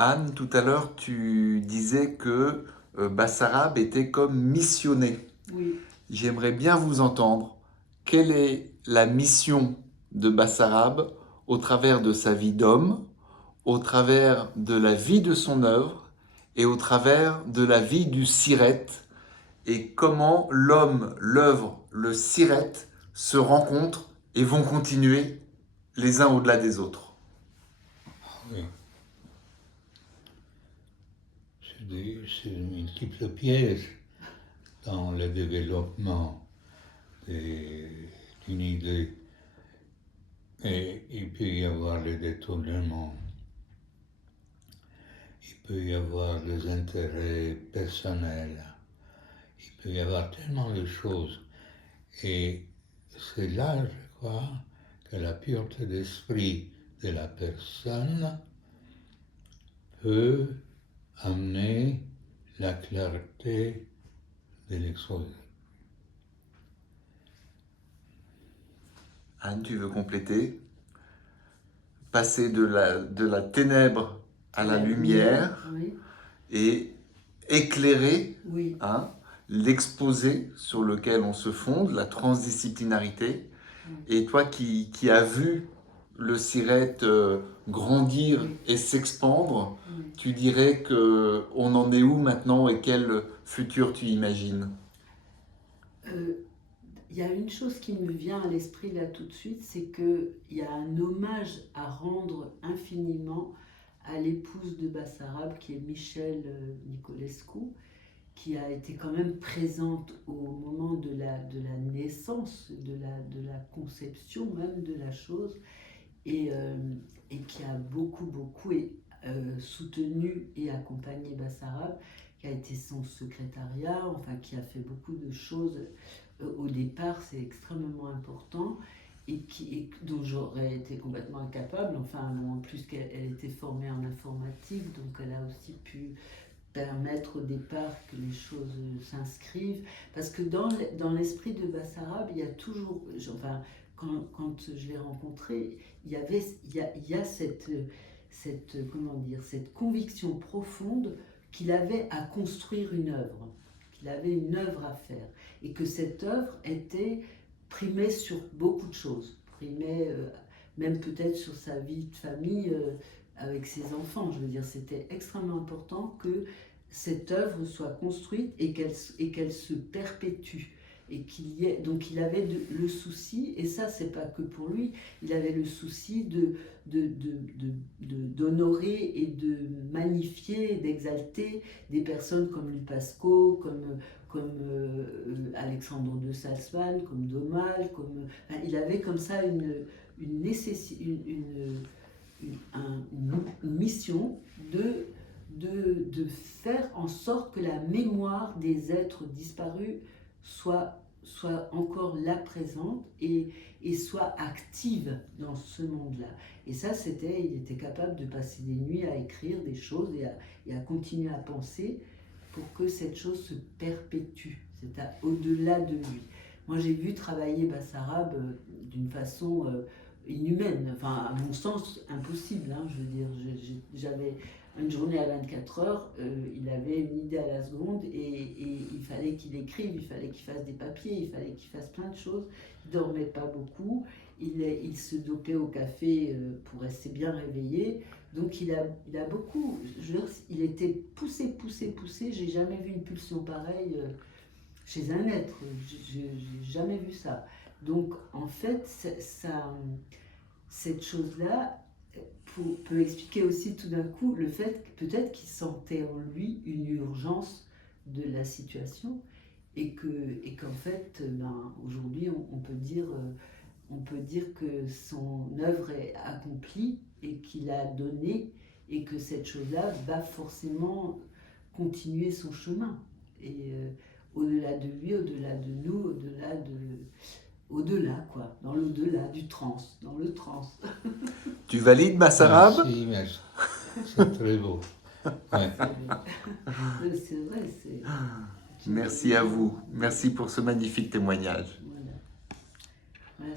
Anne, tout à l'heure, tu disais que Bassarab était comme missionné. Oui. J'aimerais bien vous entendre. Quelle est la mission de Bassarab au travers de sa vie d'homme, au travers de la vie de son œuvre et au travers de la vie du Sirette, et comment l'homme, l'œuvre, le Sirette se rencontrent et vont continuer les uns au-delà des autres. Oui, c'est de multiples pièges dans le développement d'une idée. Et il peut y avoir le détournement, il peut y avoir des intérêts personnels, il peut y avoir tellement de choses. Et c'est là, je crois, que la pureté d'esprit de la personne peut amener la clarté de l'exposé. Anne, tu veux compléter? Passer de la ténèbre à la lumière Oui. et éclairer Oui. l'exposé sur lequel on se fonde, la transdisciplinarité. Oui. Et toi qui as vu le Sirette grandir Oui. et s'expandre, Oui. tu dirais qu'on en est où maintenant et quel futur tu imagines? Il y a une chose qui me vient à l'esprit là tout de suite, c'est qu'il y a un hommage à rendre infiniment à l'épouse de Bassarab, qui est Michel Nicolescu, qui a été quand même présente au moment de la naissance, de la conception même de la chose, et, et qui a beaucoup soutenu et accompagné Bassarab, qui a été son secrétariat, enfin qui a fait beaucoup de choses. Au départ, c'est extrêmement important et dont j'aurais été complètement incapable. Enfin, en plus qu'elle était formée en informatique, donc elle a aussi pu permettre au départ que les choses s'inscrivent. Parce que dans l'esprit de Bassarab, il y a toujours, enfin, quand je l'ai rencontré, il y a comment dire, cette conviction profonde qu'il avait à construire une œuvre, qu'il avait une œuvre à faire, et que cette œuvre était primée sur beaucoup de choses, primée même peut-être sur sa vie de famille avec ses enfants. Je veux dire, c'était extrêmement important que cette œuvre soit construite et qu'elle se perpétue. Et qu'il y ait, donc il avait le souci, et ça c'est pas que pour lui, il avait le souci d'honorer et de magnifier, d'exalter des personnes comme Lupasco, comme Alexandre de Salzman, comme Domal, il avait comme ça une mission de faire en sorte que la mémoire des êtres disparus soit encore là présente et soit active dans ce monde-là. Et ça, il était capable de passer des nuits à écrire des choses et à continuer à penser pour que cette chose se perpétue. C'est au-delà de lui. Moi, j'ai vu travailler Bassarab d'une façon inhumaine, enfin, à mon sens, impossible. Hein, je veux dire, j'avais une journée à 24 heures, il avait une idée à la seconde et il fallait qu'il écrive, il fallait qu'il fasse des papiers, il fallait qu'il fasse plein de choses. Il ne dormait pas beaucoup, il se dopait au café pour rester bien réveillé. Donc il a beaucoup, je veux dire, il était poussé. J'ai jamais vu une pulsion pareille chez un être, j'ai jamais vu ça. Donc en fait, cette chose-là peut expliquer aussi tout d'un coup le fait que peut-être qu'il sentait en lui une urgence de la situation et qu'en fait, aujourd'hui, on peut dire que son œuvre est accomplie et qu'il a donné et que cette chose-là va forcément continuer son chemin. Et au-delà de lui, au-delà de nous, au-delà, quoi, dans l'au-delà du trans, dans le trans. Tu valides, Bassarab? Merci, c'est très beau. Ouais. C'est vrai, c'est... Merci à vous. Merci pour ce magnifique témoignage. Ouais.